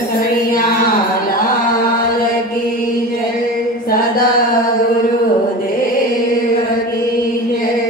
कन्हैया लाल की जय, सदा गुरुदेव की जय।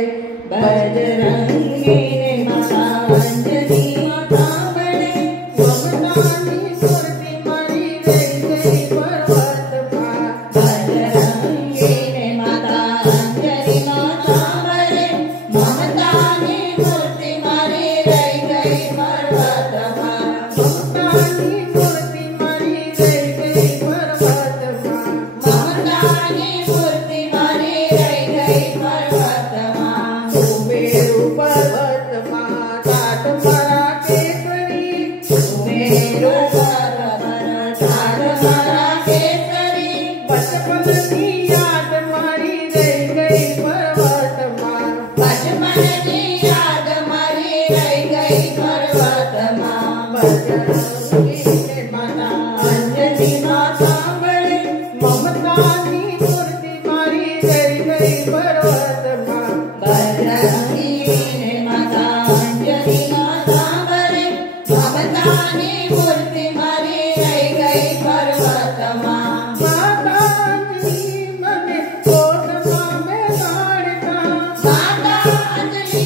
बजरंगी ने माता अंजनी माता बड़े, ममतानी सुरती मरी रही गई पर्वत पर। बजरंगी ने माता अंजनी माता बड़े, ममतानी सुरती मरी रही गई पर्वत पर। ममतानी मूर्ति मरी रही गई पर्वत माँ, ममतानी मूर्ति मरी रही गई पर्वत माँ। सुमेरु पर्वत माँ तात मरा केसरी, सुमेरु पर्वत तात मरा केसरी। बचपन की याद मरी रही गई पर्वत माँ, बचपन की याद मरी रही गई पर्वत माँ। बजरंगी ने माता अंजनी माता बड़े, ममतानी मूर्ति मरी रही गई पर्वत माँ। बजरंगी ने माता अंजनी माता बड़े, ममतानी मूर्ति मरी रही गई पर्वत माँ। माता अंजनी मने कोरमा में साड़ता, माता अंजनी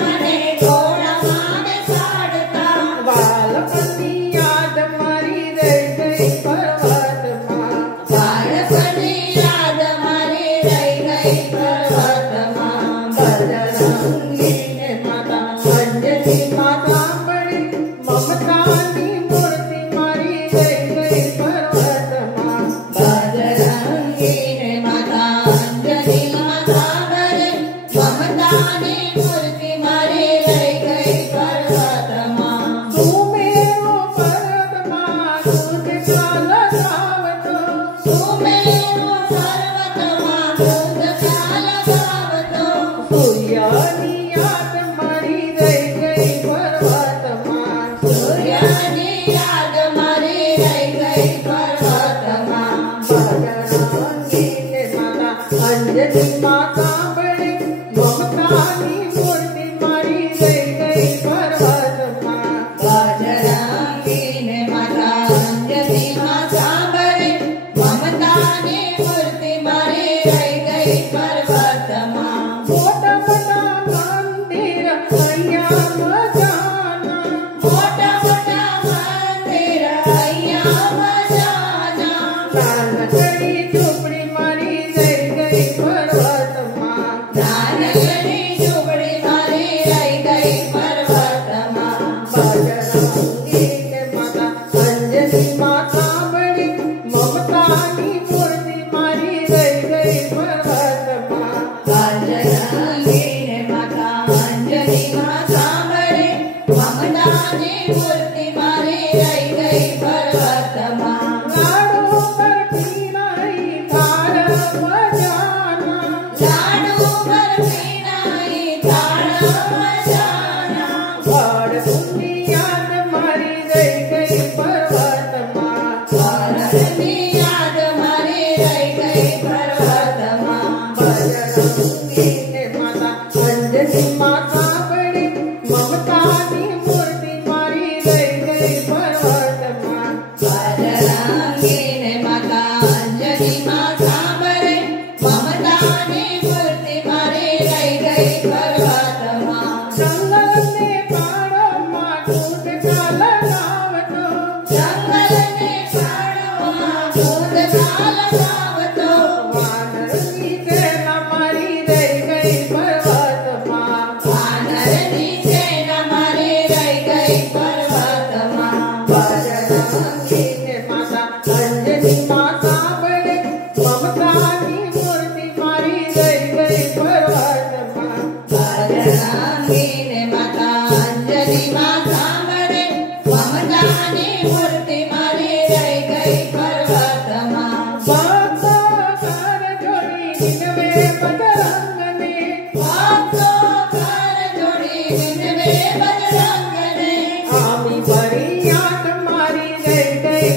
मने कोरमा में साड़ता। बालपनी याद मरी रही गई पर्वत माँ, बालपनी याद मरी रही गई पर्वत माँ। बजरंगी ने माता अंजनी माता बड़ी, ममतानी मूर्ति मरी रही गई पर्वत माँ। बजरंगी ने माता अंजनी माता बड़ी, ममतानी मूर्ति मरी रही गई पर्वत माँ। सुमेरु पर्वत माँ दूध का लगावतो, सुमेरु पर्वत माँ दूध का लगावतो। सूर्यानी याद मरी रही गई पर्वत माँ, सूर्यानी याद मरी रही गई पर्वत माँ। बजरंगी ने माता अंजनी माता बड़ी, ममतानी मूर्ति मरी रही गई पर्वत माँ। बजरंगी ने माता अंजनी माता बड़ी, ममतानी मूर्ति मरी रही गई पर्वत माँ। मोटा मोटा मंदिर हैया मजाना, मोटा मोटा मंदिर हैया मजाना। नानकड़ी झोपड़ी मरी रही गई पर्वत माँ, नानकड़ी झोपड़ी मरी रही गई पर्वत माँ। बजरंगी ने माता अंजनी माता बड़ी, ममतानी मूर्ति मरी रही गई पर्वत माँ। बजरंगी ने माता अंजनी माता बड़ी, ममतानी मूर्ति मरी रही गई पर्वत माँ। लाडू बर्फी नहीं थाल बजाना, लाडू बर्फी नहीं थाल बजाना। बड़ पुण्य याद मरी रही गई पर्वत माँ, बड़ पुण्य याद मरी रही गई पर्वत माँ। बजरंगी ने माता अंजनी माता बड़ी, ममतानी मूर्ति मरी रही गई पर्वत माँ। बजरंगी ने माता अंजनी माता बड़ी, ममतानी मूर्ति मरी रही गई पर्वत माँ। जंगल में पाड़ो माँ दूध का लगावतो, जंगल में पाड़ो माँ दूध का लगावतो। वानर नीचे न मरी रही गई पर्वत माँ, वानर नीचे न मरी रही गई पर्वत माँ। बजरंगी ने माता अंजनी माता बड़ी, ममतानी मूर्ति मरी रही गई पर्वत माँ। बजरंगी ने माता अंजनी माता बड़ी, ममतानी मूर्ति मरी रही गई पर्वत माँ। भक्तो कर जोड़ी निनवे बजरंग ने, भक्तो कर जोड़ी निनवे बजरंग ने। आमी बड़ी याद मरी रही गई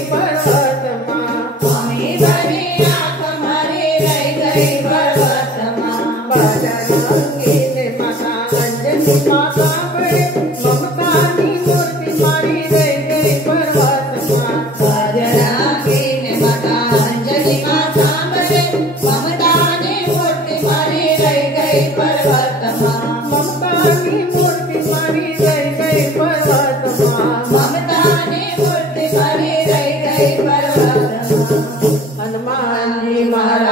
पर्वत हनुमान जी महाराज